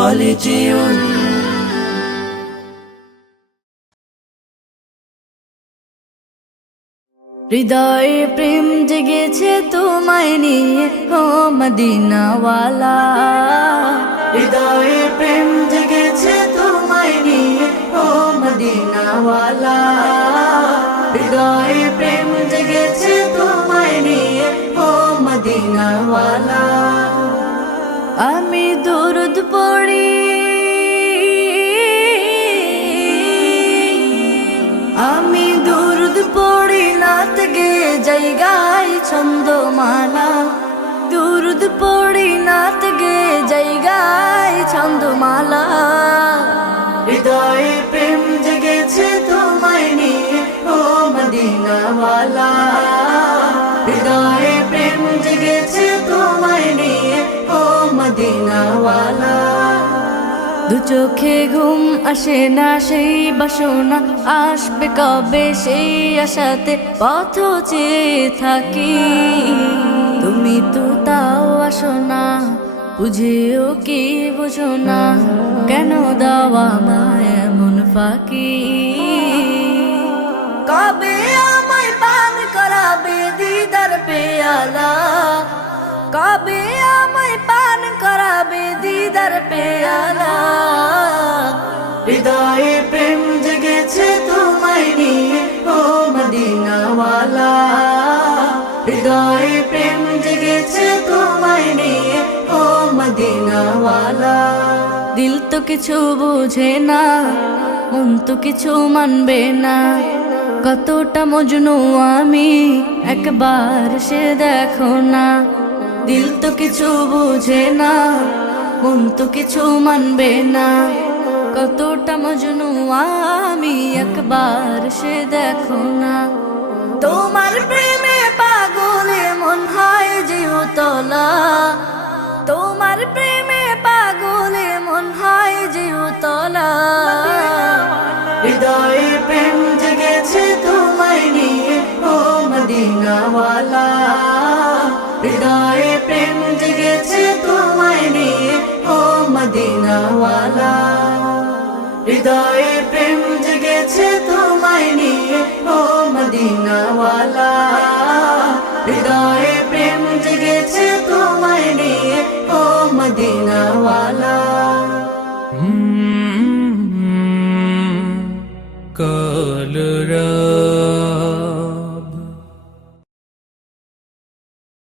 খালিজিউন। হৃদয়ে প্রেম জেগেছে তোমায় নিয়ে ও মদিনাওয়ালা। হৃদয়ে প্রেম জেগেছে তোমায় নিয়ে ও মদিনাওয়ালা। হৃদয়ে প্রেম জেগেছে তোমায় নিয়ে ও মদিনাওয়ালা। আমি দুরুদ পড়ি, আমি দুরুদ পড়ি, নাত গে জায়গায় ছন্দমালা। দুরুদ পড়ি, নাত গে জায়গায় ছন্দমালা। হৃদয়ে প্রেম জেগেছে তোমায় নিয়ে ও মদিনাওয়ালা। হৃদয়ে প্রেম জেগেছে তোমায় নিয়ে ও মদিনাওয়ালা। দু চোখে ঘুম আসে না, সেই বাসনা আসবে কবে, সেই আশাতে পথ চেয়ে থাকি। তুমি তো তাও আসো না, বুঝেও কি বুঝো না, কেন দাওয়া আমায় এমন ফাঁকি। কবে আমায় পান করাবে দিদার পেয়ালা, কবে আমায় পান করাবে দিদার পেয়ালা। হৃদয়ে প্রেম জেগেছে তোমায় নিয়ে ও মদিনাওয়ালা। হৃদয়ে প্রেম জেগেছে তোমায় নিয়ে ও মদিনাওয়ালা। দিল তো কিছু বুঝে না, মন তো কিছু মানবে না, কতটা মজনু আমি একবার সে দেখো না। দিল তো কিছু বুঝে না, মন তো কিছু মানবে না, কতটা মজনু আমি একবার সে দেখো না। তোমার প্রেমে পাগলে মন হয় যে উতলা, তোমার প্রেমে পাগলে মন হয় যে উতলা। হৃদয়ে প্রেম জেগেছে তোমায় নিয়ে ও মদিনাওয়ালা। হৃদয়ে প্রেম জেগেছে তোমায় নিয়ে ও মদিনাওয়ালা। হৃদয়ে প্রেম জেগেছে তোমায় নিয়ে ও মদিনাওয়ালা। হৃদয়ে প্রেম জেগেছে তোমায় নিয়ে ও মদিনা।